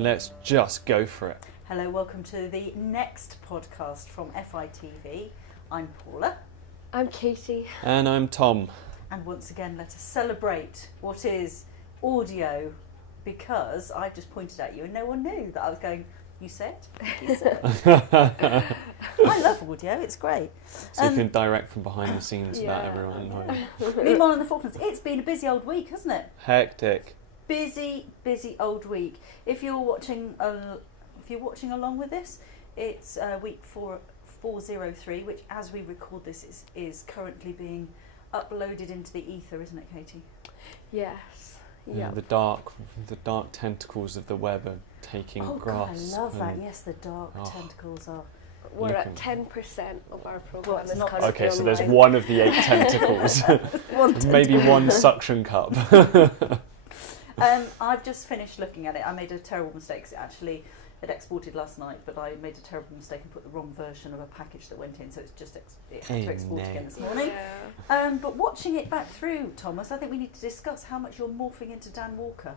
Let's just go for it. Hello, welcome to the next podcast from FITV. I'm Paula. I'm Caiti. And I'm Tom. And once again, let us celebrate what is audio, because I just pointed at you and no one knew that I was going, you said? You said. I love audio, it's great. So you can direct from behind the scenes without everyone knowing. Meanwhile in the Falklands, it's been a busy old week, hasn't it? Hectic. Busy old week. If you're watching along with this, it's week 403, which as we record this is currently being uploaded into the ether, isn't it, Caiti? Yes. Yeah, the dark tentacles of the web are taking grasp. God, I love that. Yes, the dark tentacles are. We're at 10% of our programme is currently okay, so there's online. one of the 8 tentacles. Maybe one suction cup. I've just finished looking at it. I made a terrible mistake, 'cause it actually had exported last night, but I made a terrible mistake and put the wrong version of a package that went in, so it's just it had to export again this morning. Yeah. But watching it back through, Thomas, I think we need to discuss how much you're morphing into Dan Walker.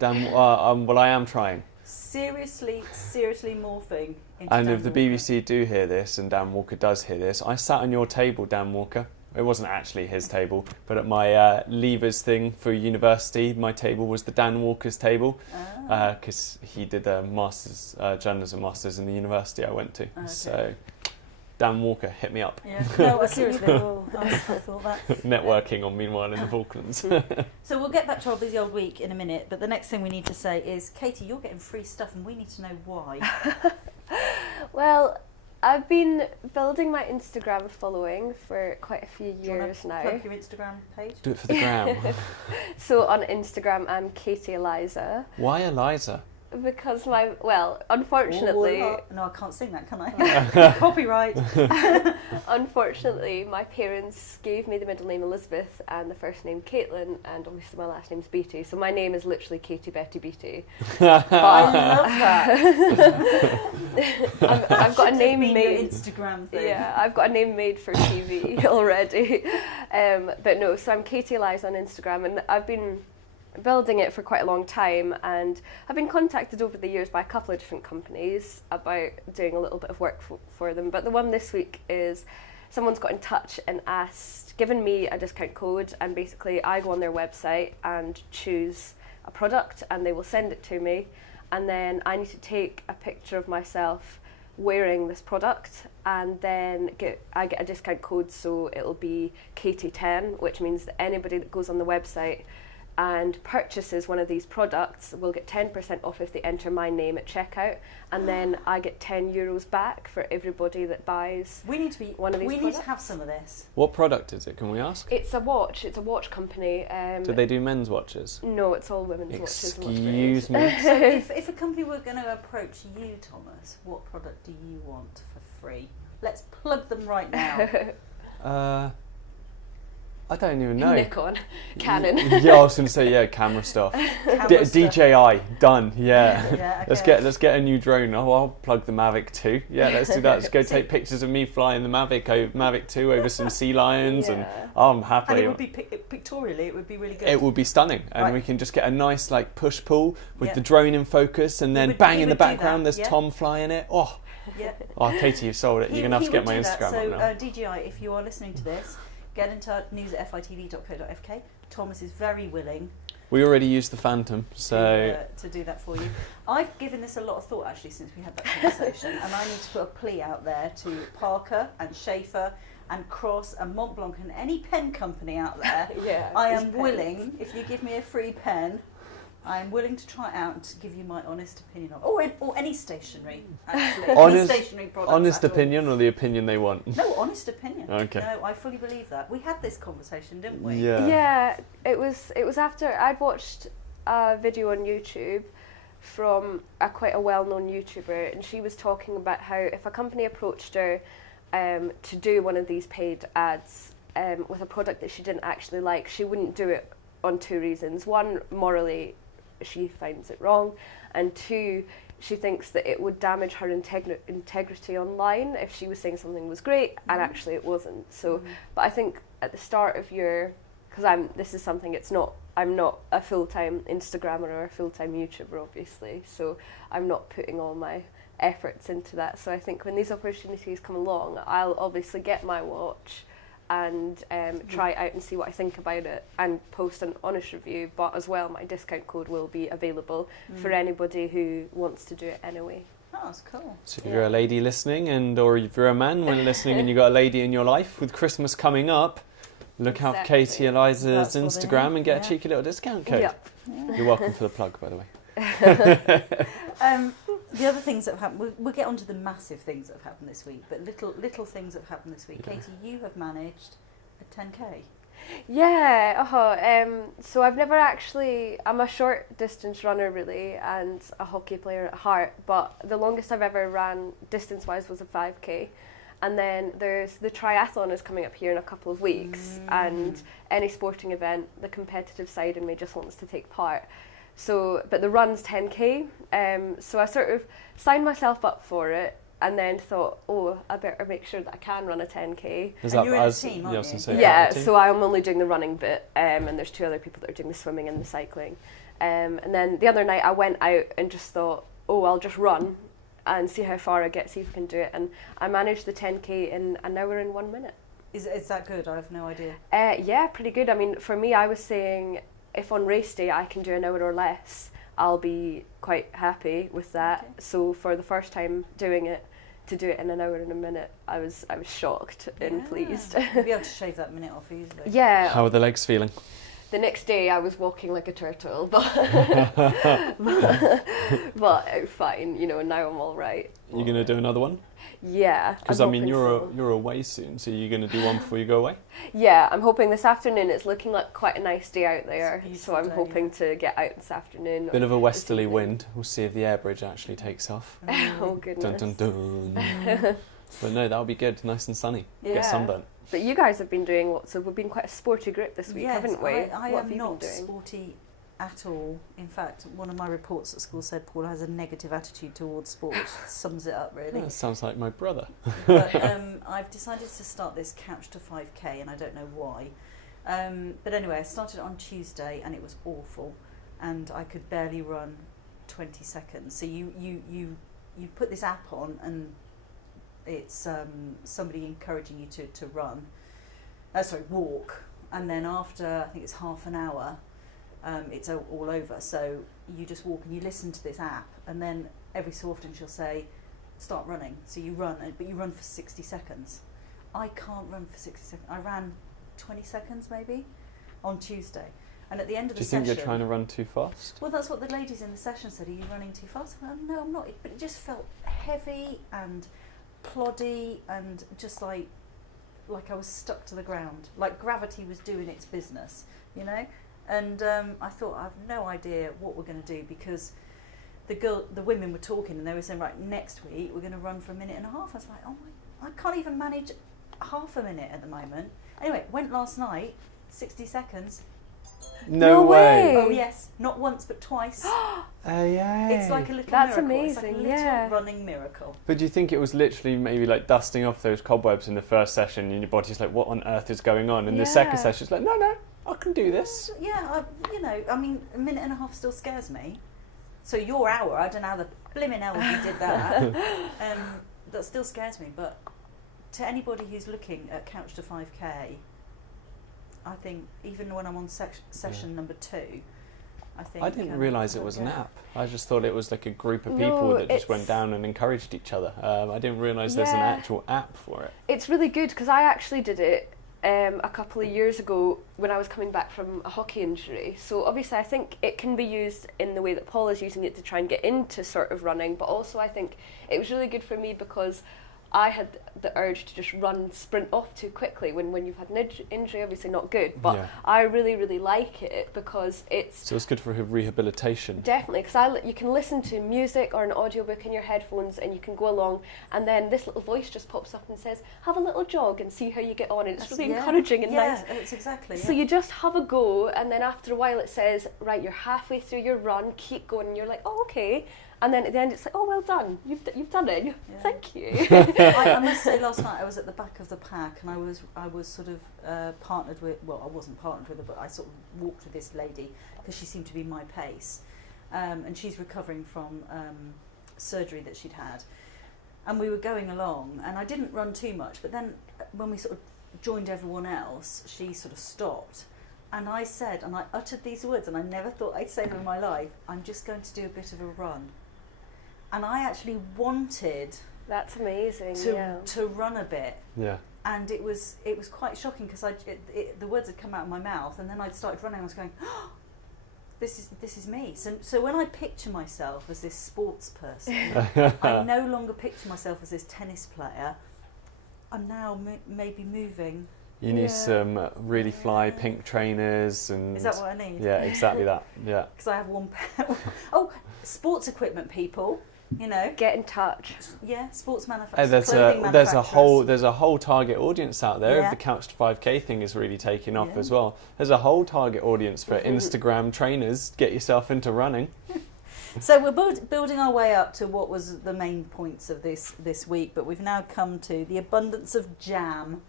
Well, I am trying. Seriously morphing into And Dan if the Walker. BBC do hear this, and Dan Walker does hear this, I sat on your table, Dan Walker. It wasn't actually his table, but at my leavers thing for university, my table was the Dan Walker's table, because he did a master's, journalism masters in the university I went to. Okay. So, Dan Walker, hit me up. Yeah. No, seriously, I thought that. Networking on Meanwhile in the Falklands. So we'll get back to our busy old week in a minute, but the next thing we need to say is, Caiti, you're getting free stuff and we need to know why. Well, I've been building my Instagram following for quite a few years now. Plug your Instagram page. Do it for the gram. So on Instagram, I'm Caiti Eliza. Why Eliza? Because unfortunately... No, I can't sing that, can I? Copyright. Unfortunately, my parents gave me the middle name Elizabeth and the first name Caitlin, and obviously my last name's Beatty, so my name is literally Katie Betty Beatty. But I love that. I've got a name Your made. Instagram thing. Yeah, I've got a name made for TV already. But no, so I'm Caiti Eliza on Instagram, and I've been building it for quite a long time, and I've been contacted over the years by a couple of different companies about doing a little bit of work for them. But the one this week is someone's got in touch and given me a discount code, and basically I go on their website and choose a product and they will send it to me, and then I need to take a picture of myself wearing this product, and then I get a discount code, so it'll be Katie10, which means that anybody that goes on the website and purchases one of these products will get 10% off if they enter my name at checkout, and then I get €10 back for everybody that buys one of these products. We need to have some of this. What product is it, can we ask? It's a watch company. Do they do men's watches? No, it's all women's watches. Excuse me. So if a company were going to approach you, Thomas, what product do you want for free? Let's plug them right now. I don't even know. Nikon, Canon. Yeah, I was going to say, camera stuff. DJI, done, yeah. Okay. Let's get a new drone. Oh, I'll plug the Mavic 2. Yeah, let's do that. Let's go take pictures of me flying the Mavic 2 over some sea lions, and I'm happy. And it would be pictorially, it would be really good. It would be stunning, and we can just get a nice push pull with the drone in focus, and then bang in the background there's Tom flying it. Oh, Caiti, you've sold it. You're going to have to get my Instagram up now. So DJI, if you are listening to this, get in touch, news@fitv.co.uk. Thomas is very willing. We already used the Phantom, so... To do that for you. I've given this a lot of thought, actually, since we had that conversation, and I need to put a plea out there to Parker and Schaefer and Cross and Montblanc and any pen company out there. I am willing, if you give me a free pen, I am willing to try it out and to give you my honest opinion on it. Or any stationery, actually. Any stationery products. Honest opinion, or the opinion they want? No, honest opinion. Okay. No, I fully believe that. We had this conversation, didn't we? Yeah, it was after I'd watched a video on YouTube from quite a well-known YouTuber, and she was talking about how if a company approached her to do one of these paid ads with a product that she didn't actually like, she wouldn't do it on 2 reasons. One, morally, she finds it wrong, and 2, she thinks that it would damage her integrity online if she was saying something was great and actually it wasn't. So, but I think at the start of your, because this is something, it's not I'm not a full-time Instagrammer or a full-time YouTuber, obviously, so I'm not putting all my efforts into that. So I think when these opportunities come along, I'll obviously get my watch and try it out and see what I think about it and post an honest review, but as well my discount code will be available for anybody who wants to do it anyway. Oh, that's cool. So if you're a lady listening, or if you're a man when listening and you've got a lady in your life, with Christmas coming up, look out for Katie Eliza's Instagram and get a cheeky little discount code. Yep. Yeah. You're welcome for the plug, by the way. The other things that have happened, we'll get on to the massive things that have happened this week, but little things that have happened this week. Katie, you have managed a 10k. Yeah, so I've never actually, I'm a short distance runner really and a hockey player at heart, but the longest I've ever ran distance wise was a 5k. And then there's the triathlon is coming up here in a couple of weeks, and any sporting event, the competitive side in me just wants to take part. So, but the run's 10k, so I sort of signed myself up for it and then thought, oh, I better make sure that I can run a 10k. Is that you're in a team, aren't you? Yeah, so I'm only doing the running bit, and there's 2 other people that are doing the swimming and the cycling. And then the other night I went out and just thought, oh, I'll just run and see how far I get, see if I can do it. And I managed the 10k in an hour and 1 minute. Is that good? I have no idea. Yeah, pretty good. I mean, for me, I was saying if on race day I can do an hour or less, I'll be quite happy with that. Okay. So for the first time doing it, to do it in an hour and a minute, I was shocked and pleased. You'll be able to shave that minute off easily. Yeah. How are the legs feeling? The next day I was walking like a turtle, but fine, you know, now I'm all right. You going to do another one? Yeah. Because I mean, you're away soon, so you're going to do one before you go away? Yeah, I'm hoping this afternoon. It's looking like quite a nice day out there, so I'm hoping to get out this afternoon. Bit of a westerly wind. We'll see if the air bridge actually takes off. Oh goodness. Dun dun dun. But no, that'll be good. Nice and sunny. Yeah. Get sunburnt. But you guys have been doing lots of. We've been quite a sporty group this week, haven't we? I am not sporty at all. In fact, one of my reports at school said Paula has a negative attitude towards sport, which sums it up really. That sounds like my brother. But I've decided to start this couch to 5k, and I don't know why. But anyway, I started on Tuesday, and it was awful, and I could barely run 20 seconds. So you put this app on, and it's somebody encouraging you to run. Walk, and then after I think it's half an hour. It's all over, so you just walk and you listen to this app, and then every so often she'll say, start running. So you run, but you run for 60 seconds. I can't run for 60 seconds. I ran 20 seconds maybe on Tuesday. And at the end of the session... Do you think you're trying to run too fast? Well, that's what the ladies in the session said. Are you running too fast? I went, no, I'm not. But it just felt heavy and ploddy and just like I was stuck to the ground. Like gravity was doing its business, you know? And I thought, I have no idea what we're going to do, because the women were talking and they were saying, right, next week we're going to run for 1.5 minutes. I was like, oh my, I can't even manage half a minute at the moment. Anyway, went last night, 60 seconds. No way. Oh yes, not once but twice. It's like a little That's miracle. amazing, It's like a little running miracle. But do you think it was literally maybe like dusting off those cobwebs in the first session and your body's like, what on earth is going on? And the second session it's like, no, I can do this. Yeah, I mean, 1.5 minutes still scares me. So your hour, I don't know how the blimmin' hell you did that. That still scares me. But to anybody who's looking at Couch to 5k, I think even when I'm on session number 2, I think... I didn't realise it was an app. I just thought it was like a group of people that just went down and encouraged each other. I didn't realise there's an actual app for it. It's really good, because I actually did it a couple of years ago when I was coming back from a hockey injury. So obviously I think it can be used in the way that Paul is using it to try and get into sort of running, but also I think it was really good for me because I had the urge to just sprint off too quickly when you've had an injury, obviously not good, but I really, really like it because it's... So it's good for rehabilitation. Definitely, because you can listen to music or an audiobook in your headphones and you can go along, and then this little voice just pops up and says, have a little jog and see how you get on, and it's really encouraging and nice. Yeah, it's exactly. So you just have a go, and then after a while it says, right, you're halfway through your run, keep going, and you're like, oh, okay. And then at the end, it's like, oh, well done, you've done it. Yeah. Thank you. I must say, last night I was at the back of the pack, and I was sort of partnered with. Well, I wasn't partnered with her, but I sort of walked with this lady because she seemed to be my pace, and she's recovering from surgery that she'd had, and we were going along, and I didn't run too much, but then when we sort of joined everyone else, she sort of stopped. And I said, and I uttered these words, and I never thought I'd say them in my life, I'm just going to do a bit of a run. And I actually wanted That's amazing. to run a bit. Yeah. And it was quite shocking because the words had come out of my mouth, and then I'd started running. I was going, oh, this is me. So when I picture myself as this sports person, I no longer picture myself as this tennis player. I'm now maybe moving. You need some really fly pink trainers, and is that what I need? Yeah, exactly that. Yeah. Because I have one pair. Oh, sports equipment people. You know, get in touch. Yeah, sports manufacturers. There's a whole target audience out there. Yeah. The Couch to 5K thing is really taking off as well. There's a whole target audience for Instagram trainers. Get yourself into running. So we're building our way up to what was the main points of this week, but we've now come to the abundance of jam.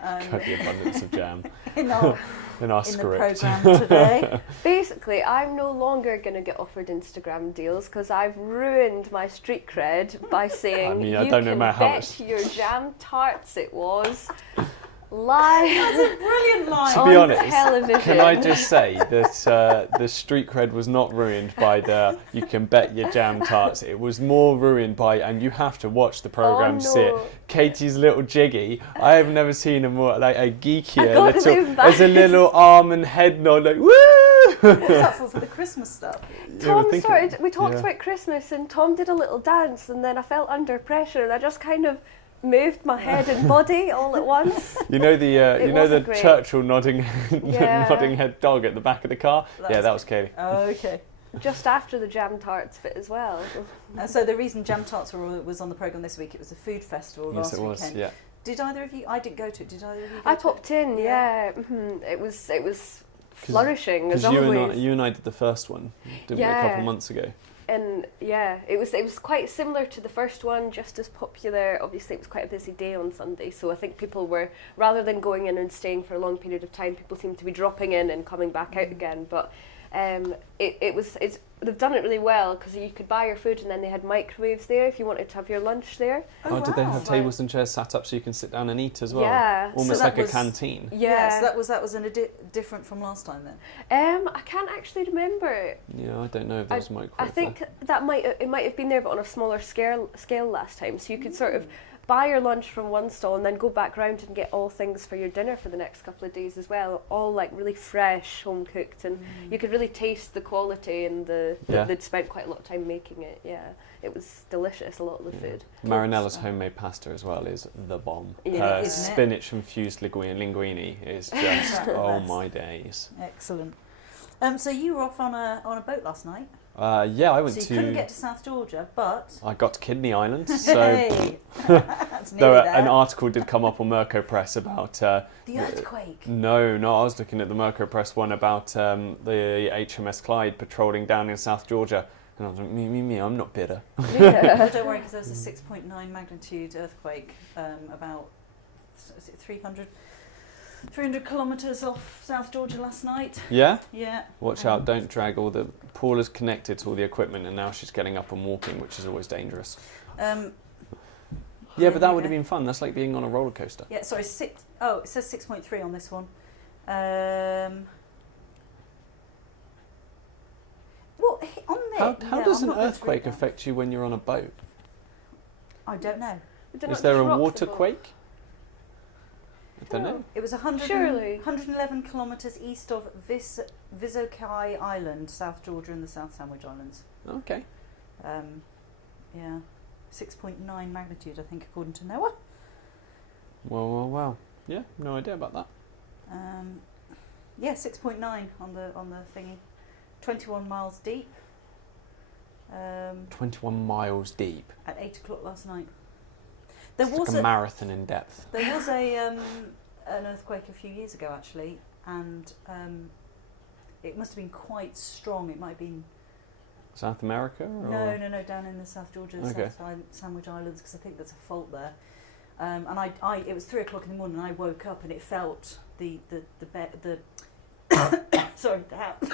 The abundance of jam in our script. the programme today. Basically, I'm no longer going to get offered Instagram deals because I've ruined my street cred by saying I don't know how bet your jam tarts it was. Live. That's a brilliant line. To be honest, television. Can I just say that the street cred was not ruined by the you can bet your jam tarts. It was more ruined by, and you have to watch the programme to see it, Caiti's little jiggy. I have never seen a more like a geekier little. There's a little arm and head nod like woo. What's that for the Christmas stuff? We talked about Christmas, and Tom did a little dance, and then I felt under pressure, and I just kind of moved my head and body all at once. You know the great. Churchill nodding head dog at the back of the car? That was Caiti. Oh, okay. Just after the jam tarts bit as well. So the reason jam tarts was on the programme this week, it was a food festival last weekend. Yes, it was, yeah. Did either of you? I didn't go to it. Did either of you go I popped in, yeah. Mm-hmm. It was flourishing as always. You and I did the first one, didn't we, a couple months ago? And it was quite similar to the first one, just as popular. Obviously, it was quite a busy day on Sunday, so I think people were, rather than going in and staying for a long period of time, people seemed to be dropping in and coming back out again. But they've done it really well because you could buy your food, and then they had microwaves there if you wanted to have your lunch there. Did they have tables and chairs sat up so you can sit down and eat as well? Yeah, almost like a canteen. Yeah, so that was different from last time then. I can't actually remember. Yeah, I don't know if there was microwaves. I think that might have been there, but on a smaller scale last time. So you could sort of buy your lunch from one stall and then go back round and get all things for your dinner for the next couple of days as well, all like really fresh, home cooked, and you could really taste the quality, and they'd spent quite a lot of time making it. Yeah, it was delicious, a lot of the food. Marinella's homemade pasta as well is the bomb. Yeah, spinach infused linguine is just my days. Excellent. So you were off on a boat last night. I went to. So you couldn't get to South Georgia, but I got to Kidney Island. So an article did come up on Mirco Press about the earthquake. No, I was looking at the Mirco Press one about the HMS Clyde patrolling down in South Georgia, and I was like, me, I'm not bitter. Don't worry, because there was a 6.9 magnitude earthquake about 300 kilometres off South Georgia last night. Yeah? Yeah. Watch out, don't drag all the... Paula's connected to all the equipment, and now she's getting up and walking, which is always dangerous. But that would have been fun. That's like being on a roller coaster. Yeah, sorry, it says 6.3 on this one. Well, on there... How does an earthquake affect you when you're on a boat? I don't know. Is there a water quake? I don't know. It was 111 kilometres east of Visokai Island, South Georgia, and the South Sandwich Islands. Okay. 6.9 magnitude, I think, according to NOAA. Well. Yeah, no idea about that. 6.9 on the thingy. 21 miles deep. 21 miles deep. At 8 o'clock last night. It's like a marathon in depth. There was an earthquake a few years ago, actually, and it must have been quite strong. It might have been South America? Or? No, down in the South Georgia, Sandwich Islands, because I think there's a fault there. And it was 3 o'clock in the morning, and I woke up and it felt sorry, the house.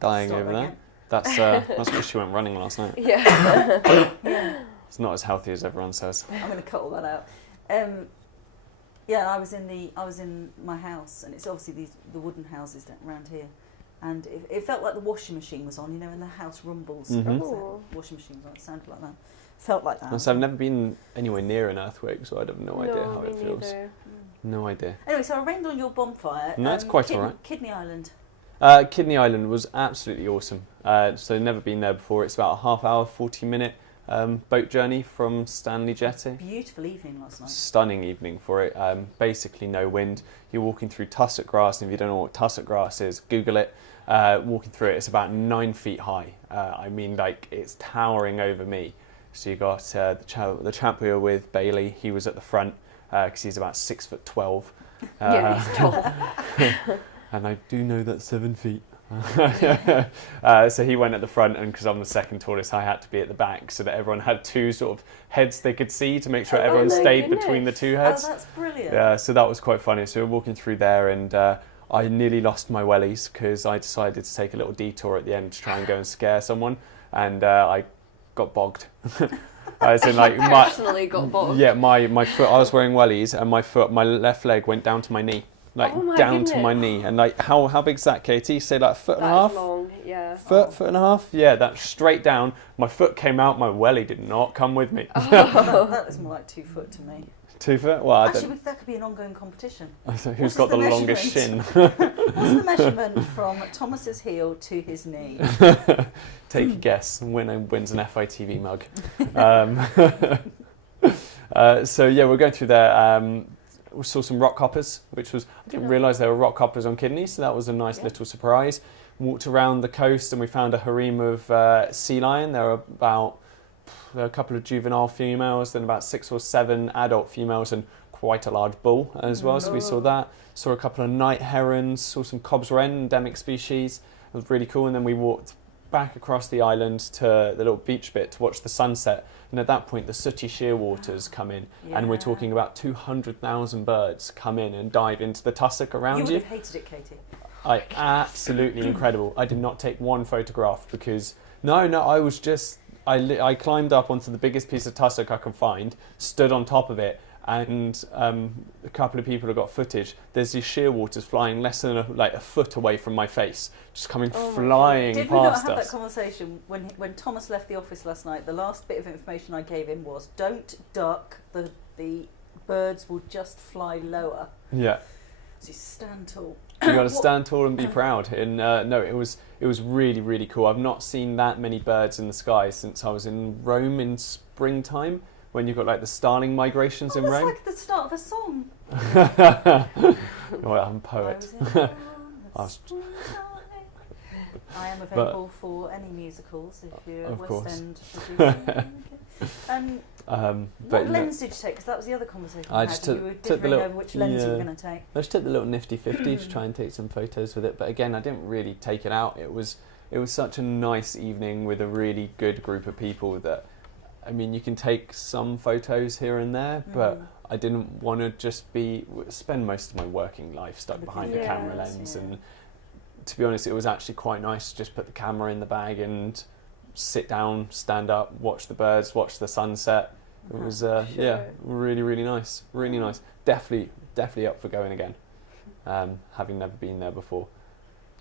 Dying Start over there. again. That's because she went running last night. Yeah. It's not as healthy as everyone says. I'm going to cut all that out. I was in my house, and it's obviously the wooden houses around here, and it felt like the washing machine was on, and the house rumbles. Washing machine's on, it sounded like that. Felt like that. So I've never been anywhere near an earthquake, so I have no idea how it feels. Neither. No idea. Anyway, so I rained on your bonfire. No, it's quite all right. Kidney Island. Kidney Island was absolutely awesome. So never been there before. It's about a half-hour, 40-minute boat journey from Stanley Jetty. Beautiful evening last night. Stunning evening for it. Basically no wind. You're walking through tussock grass, and if you don't know what tussock grass is, Google it. Walking through it, it's about 9 feet high. It's towering over me. So you got the chap we were with, Bailey. He was at the front because he's about 6'12". Yeah, he's tall. And I do know that's 7 feet. So he went at the front, and because I'm the second tallest, I had to be at the back so that everyone had 2 sort of heads they could see to make sure everyone stayed between the 2 heads. Oh, that's brilliant. Yeah, so that was quite funny. So we were walking through there, and I nearly lost my wellies because I decided to take a little detour at the end to try and go and scare someone, and I got bogged. As in, personally got bogged. Yeah, my foot. I was wearing wellies, and my left leg went down to my knee. To my knee, and how big's that, Katie? Say like a foot and a half. Long, yeah. Foot and a half. Yeah, that's straight down. My foot came out. My welly did not come with me. That was more like 2 foot to me. 2 foot. Well, actually, that could be an ongoing competition. Who's got the longest shin? What's the measurement from Thomas's heel to his knee? Take a guess. Winner wins an FITV mug. So yeah, we're going through there. We saw some rock hoppers, which was, I didn't realise there were rock hoppers on Kidney, so that was a nice little surprise. Walked around the coast, and we found a harem of sea lion. There were a couple of juvenile females, then about 6 or 7 adult females, and quite a large bull as well. So we saw that. Saw a couple of night herons, saw some Cobb's wren, endemic species. It was really cool. And then we walked back across the island to the little beach bit to watch the sunset. And at that point, the sooty shearwaters come in, and we're talking about 200,000 birds come in and dive into the tussock around you. You would have hated it, Katie. Absolutely incredible. I did not take one photograph because I was just I climbed up onto the biggest piece of tussock I could find, stood on top of it, and a couple of people have got footage. There's these shearwaters flying less than a foot away from my face, just coming flying past us. Did we not have that conversation when Thomas left the office last night? The last bit of information I gave him was, don't duck, the birds will just fly lower. Yeah. So you stand tall. You got to stand tall and be proud. And it was really, really cool. I've not seen that many birds in the sky since I was in Rome in springtime, when you've got like the starling migrations in Rome. That's like the start of a song. Well, I'm a poet. I am available for any musicals if you're a West course. End producer. What But lens did you take? Because that was the other conversation I we just had. You were took the differing little- over which lens you were yeah. going to take. I just took the little nifty 50 to try and take some photos with it, but again, I didn't really take it out. It was such a nice evening with a really good group of people that, I mean, you can take some photos here and there, but I didn't want to just spend most of my working life stuck behind a camera lens. And to be honest, it was actually quite nice to just put the camera in the bag and sit down, stand up, watch the birds, watch the sunset. It was really, really nice. Really nice. Definitely up for going again, having never been there before.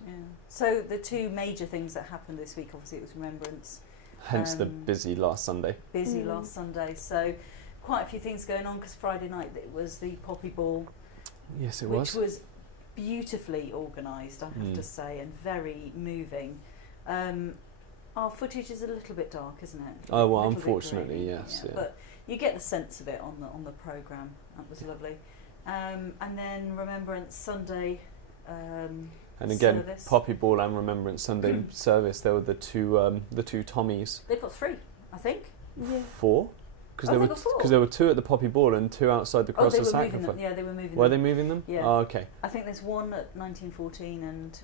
Yeah. So the 2 major things that happened this week, obviously it was Remembrance. Hence the busy last Sunday. Last Sunday. So quite a few things going on, because Friday night it was the Poppy Ball. Yes, it was. Which was beautifully organised, I have to say, and very moving. Our footage is a little bit dark, isn't it? Oh well, unfortunately, yes. Yeah. But you get the sense of it on the programme. That was lovely. And then Remembrance Sunday. And again, service. Poppy Ball and Remembrance Sunday service. There were the two Tommies. They've got 3, I think. Yeah. 4, because there were 2 at the Poppy Ball and 2 outside the Cross of Sacrifice. Yeah, they were moving. Were they moving them? Yeah. Oh, okay. I think there's one at 1914 and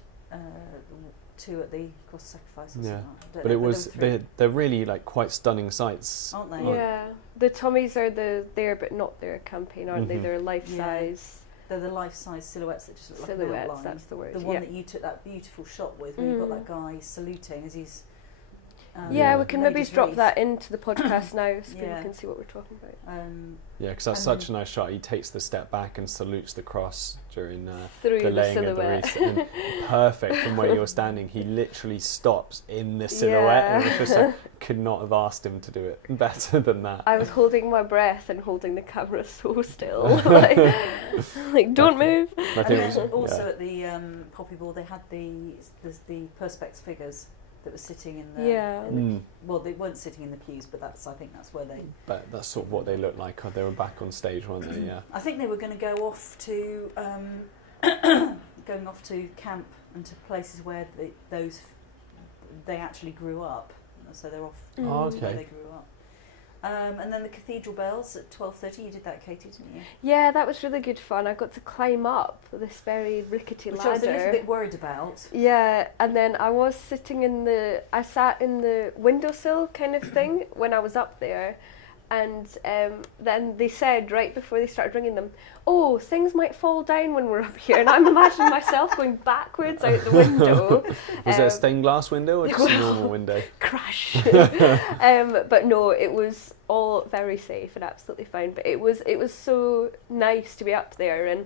2 at the cross sacrifice or Yeah. something. I don't But know, it was there were 3. they're really like quite stunning sights. Aren't they? Yeah, the Tommies are the there but not there campaign, aren't they? Mhm. They're life size They're the life-size silhouettes that just look like an silhouettes. outline. That's the word. The one that you took that beautiful shot with, where you've got that guy saluting as he's. Yeah, Yeah. we can laid maybe his drop wreath. that into the podcast now, so Yeah. people can see what we're talking about. Yeah, because that's And such a nice shot. He takes the step back and salutes the cross during Through the the laying of the silhouette. wreath. And perfect from where you're standing. He literally stops in the silhouette, and it's just like, could not have asked him to do it better than that. I was holding my breath and holding the camera so still, like don't move. I And think it then was, also yeah. at the Poppy Ball, they had the perspex figures that were sitting in the. Yeah. Well, they weren't sitting in the pews, but I think that's where they. But that's sort of what they looked like. They were back on stage, weren't they? Yeah. I think they were going to go off to going off to camp and to places where they actually grew up. So they're off to Oh, where okay. they grew up. And then the cathedral bells at 12:30. You did that, Katie, didn't you? Yeah, that was really good fun. I got to climb up this very rickety Which ladder. I was a little bit worried about. Yeah, and then I sat in the windowsill kind of thing when I was up there, and then they said right before they started ringing them, oh, things might fall down when we're up here, and I'm imagining myself going backwards out the window. Was it a stained glass window or just a normal window? Crash. But no, it was all very safe and absolutely fine. But it was so nice to be up there, and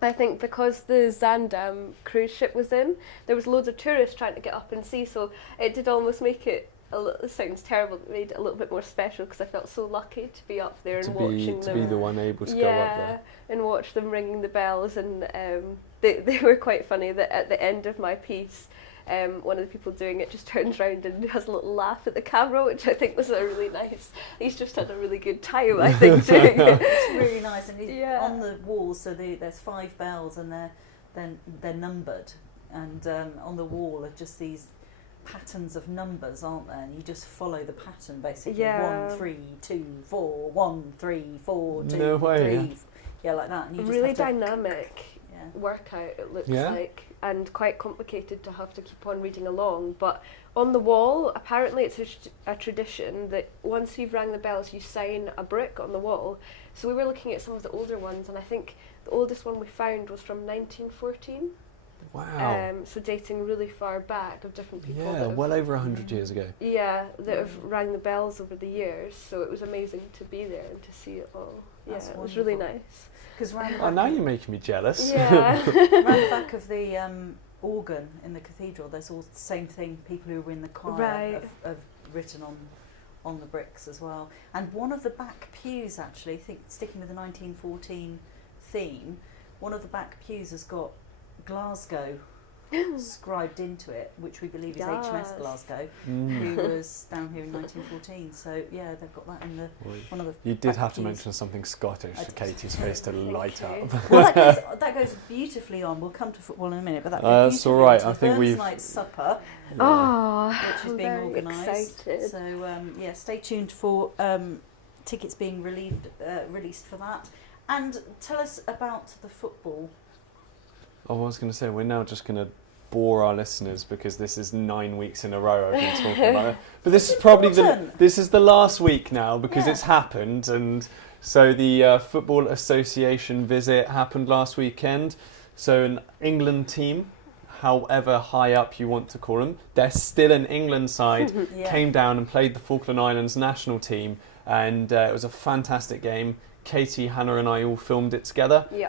I think because the Zaandam cruise ship was in, there was loads of tourists trying to get up and see, so it did almost make it it sounds terrible, but it made it a little bit more special because I felt so lucky to be up there and watching them. To be the one able to go up there. And watch them ringing the bells, and they were quite funny. That at the end of my piece, one of the people doing it just turns around and has a little laugh at the camera, which I think was really nice. He's just had a really good time, I think, doing it. It's really nice, and Yeah. on the walls, so there's 5 bells, and they're numbered, and on the wall are just these patterns of numbers, aren't there? And you just follow the pattern basically. Yeah. 1 3 2 4 1 3 4 2 No way, 3. Yeah, like that. And you just Really have to, dynamic yeah. workout, it looks Yeah. like, and quite complicated to have to keep on reading along. But on the wall, apparently it's a tradition that once you've rang the bells, you sign a brick on the wall. So we were looking at some of the older ones, and I think the oldest one we found was from 1914. Wow. So dating really far back, of different people. Yeah, that have, well over 100 years ago. yeah, that have rang the bells over the years. So it was amazing to be there and to see it all. Yeah, That's it was really wonderful. nice. Because round Oh, now you're making me jealous. Yeah. the back of the organ in the cathedral, there's all the same thing. People who were in the choir Right. have written on the bricks as well. And one of the back pews, actually, sticking with the 1914 theme, one of the back pews has got Glasgow scribed into it, which we believe is Yes. HMS Glasgow, Mm. who was down here in 1914. So yeah, they've got that in the one of the. You did back have to pews. mention something Scottish I for did. Katie's face to light you. up. Well, that goes beautifully on. We'll come to football in a minute, but that goes That's beautifully all right. on to I the think Burns we've- Night Supper, Oh, which is I'm being very organised. excited. So yeah, stay tuned for tickets being released for that. And tell us about the football. Oh, I was going to say, we're now just going to bore our listeners because this is 9 weeks in a row I've been talking about it. But this is probably important. this is the last week now because Yeah. it's happened. And so the Football Association visit happened last weekend. So an England team, however high up you want to call them, they're still an England side, Yeah. came down and played the Falkland Islands national team. And it was a fantastic game. Katie, Hannah and I all filmed it together. Yeah.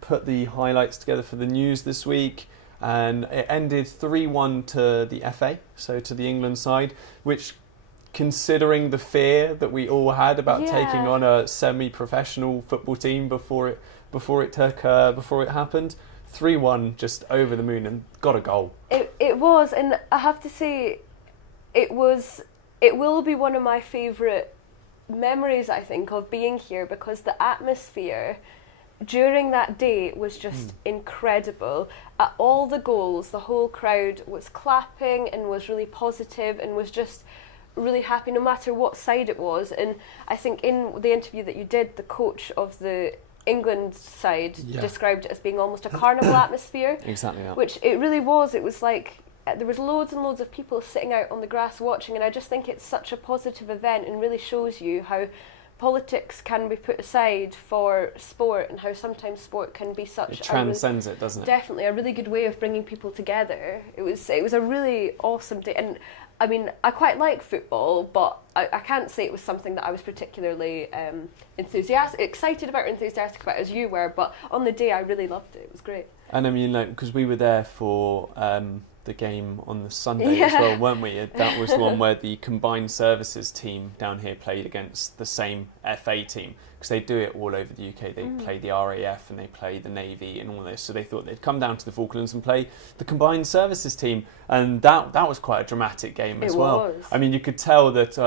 Put the highlights together for the news this week, and it ended 3-1 to the FA, so to the England side, which, considering the fear that we all had about taking Yeah. on a semi-professional football team before it happened, 3-1, just over the moon, and got a goal. It was, and I have to say, it will be one of my favourite memories, I think, of being here, because the atmosphere during that day was just incredible. At all the goals, the whole crowd was clapping and was really positive and was just really happy no matter what side it was. And I think in the interview that you did, the coach of the England side Yeah. described it as being almost a carnival atmosphere, Exactly that. which it really was. It was like there was loads and loads of people sitting out on the grass watching, and I just think it's such a positive event and really shows you how politics can be put aside for sport, and how sometimes sport can be such it transcends it, doesn't it? Definitely a really good way of bringing people together. It was a really awesome day, and I mean, I quite like football, but I can't say it was something that I was particularly excited about or enthusiastic about as you were, but on the day I really loved it. It was great. And I mean, like, because we were there for the game on the Sunday as well, weren't we? That was the one where the combined services team down here played against the same FA team, because they do it all over the UK. They play the RAF and they play the Navy and all this, so they thought they'd come down to the Falklands and play the combined services team, and that was quite a dramatic game as well. I mean, you could tell that,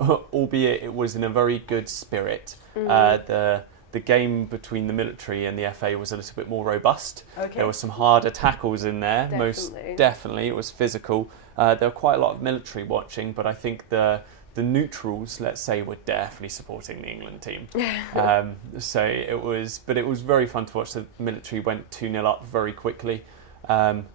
albeit it was in a very good spirit, the game between the military and the FA was a little bit more robust. Okay. There were some harder tackles in there. Definitely. Most definitely, it was physical. There were quite a lot of military watching, but I think the neutrals, let's say, were definitely supporting the England team. So it was very fun to watch. The military went 2-0 up very quickly,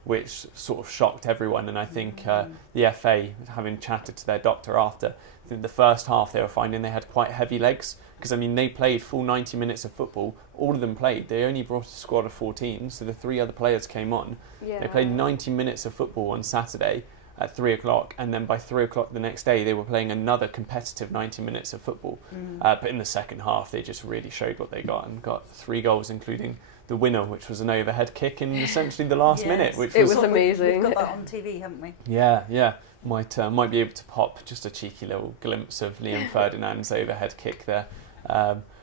which sort of shocked everyone. And I think the FA, having chatted to their doctor after, I think the first half they were finding they had quite heavy legs. Because, I mean, they played full 90 minutes of football. All of them played. They only brought a squad of 14, so the 3 other players came on. Yeah. They played 90 minutes of football on Saturday at 3 o'clock, and then by 3 o'clock the next day they were playing another competitive 90 minutes of football. But in the second half they just really showed what they got, and got 3 goals, including the winner, which was an overhead kick in essentially the last minute. Which was amazing. We've got that on TV, haven't we? Yeah. Might be able to pop just a cheeky little glimpse of Liam Ferdinand's overhead kick there.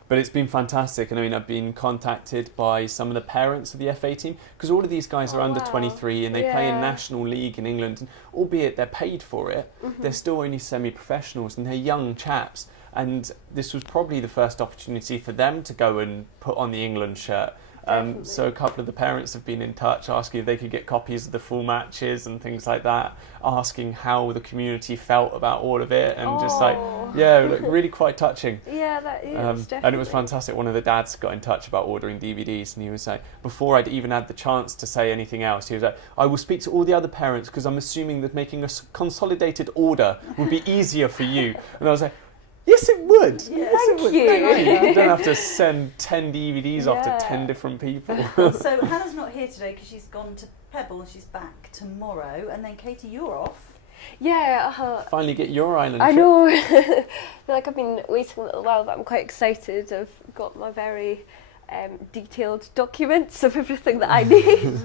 But it's been fantastic, and I mean, I've been contacted by some of the parents of the FA team, because all of these guys are under 23 and they play in National League in England, and albeit they're paid for it, they're still only semi-professionals and they're young chaps, and this was probably the first opportunity for them to go and put on the England shirt. So a couple of the parents have been in touch, asking if they could get copies of the full matches and things like that, asking how the community felt about all of it, and just like, really quite touching. Yeah, that is definitely. And it was fantastic. One of the dads got in touch about ordering DVDs, and he was like, before I'd even had the chance to say anything else, he was like, I will speak to all the other parents, because I'm assuming that making a consolidated order would be easier for you. And I was like, yes, it would. Yes, Thank you. You don't have to send 10 DVDs off to 10 different people. So Hannah's not here today because she's gone to Pebble and she's back tomorrow. And then Caiti, you're off. Yeah. Finally get your island I trip. know. I feel like I've been waiting a little while, but I'm quite excited. I've got my very detailed documents of everything that I need.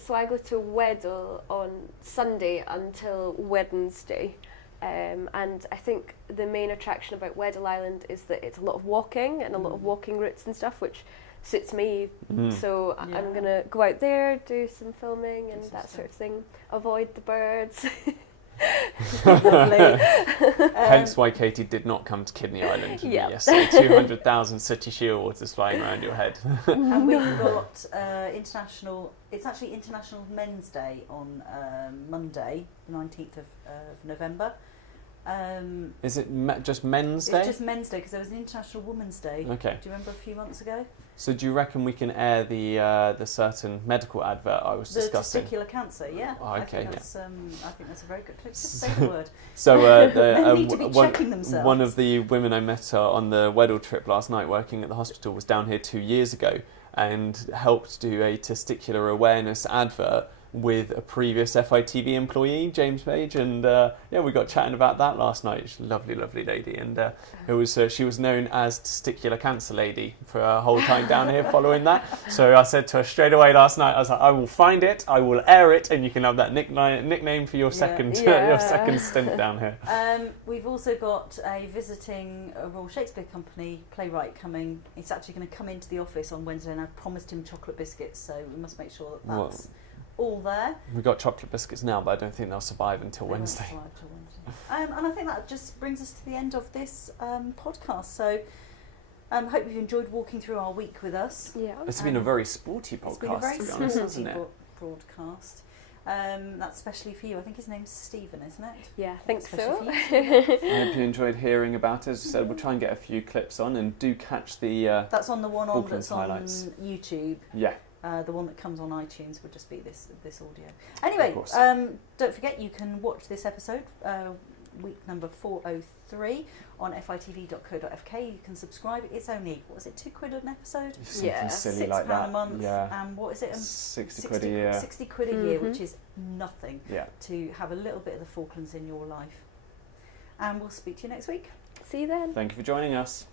So I go to Weddell on Sunday until Wednesday. And I think the main attraction about Weddell Island is that it's a lot of walking and a lot of walking routes and stuff, which suits me. So I'm going to go out there, do some filming and that sort of thing. Avoid the birds. Hence why Caiti did not come to Kidney Island with me yesterday. 200,000 Sooty Shearwaters flying around your head. And we've got it's actually International Men's Day on Monday, the 19th of November. Is it just Men's Day? It's just Men's Day because there was an International Women's Day. Okay. Do you remember a few months ago? So do you reckon we can air the certain medical advert I was discussing? The testicular cancer, yeah. Oh, okay, I think that's a very good. Just say the word. So men need to be checking themselves. One of the women I met on the Weddell trip last night, working at the hospital, was down here 2 years ago and helped do a testicular awareness advert with a previous FITV employee, James Page, and we got chatting about that last night. She's a lovely, lovely lady, and she was known as Testicular Cancer Lady for her whole time down here following that. So I said to her straight away last night, I was like, I will find it, I will air it, and you can have that nickname for your second your second stint down here. We've also got a visiting Royal Shakespeare Company playwright coming. He's actually going to come into the office on Wednesday, and I've promised him chocolate biscuits, so we must make sure that's all there. We've got chocolate biscuits now, but I don't think they'll survive until Wednesday. And I think that just brings us to the end of this podcast. So hope you've enjoyed walking through our week with us. Yeah, it's been a very sporty podcast. It's been a very sporty broadcast. That's especially for you. I think his name's Stephen, isn't it? Yeah, I think so. I hope you enjoyed hearing about it. As I said, we'll try and get a few clips on, and do catch the that's on the one on Falklands that's highlights on YouTube. Yeah. The one that comes on iTunes would just be this audio. Anyway, don't forget you can watch this episode, week number 403, on FITV.co.uk. You can subscribe. It's only, what is it, £2 an episode? Something silly £6 like that. a month. Yeah. And what is it? 60 quid a year. 60 quid a year, which is nothing Yeah. to have a little bit of the Falklands in your life. And we'll speak to you next week. See you then. Thank you for joining us.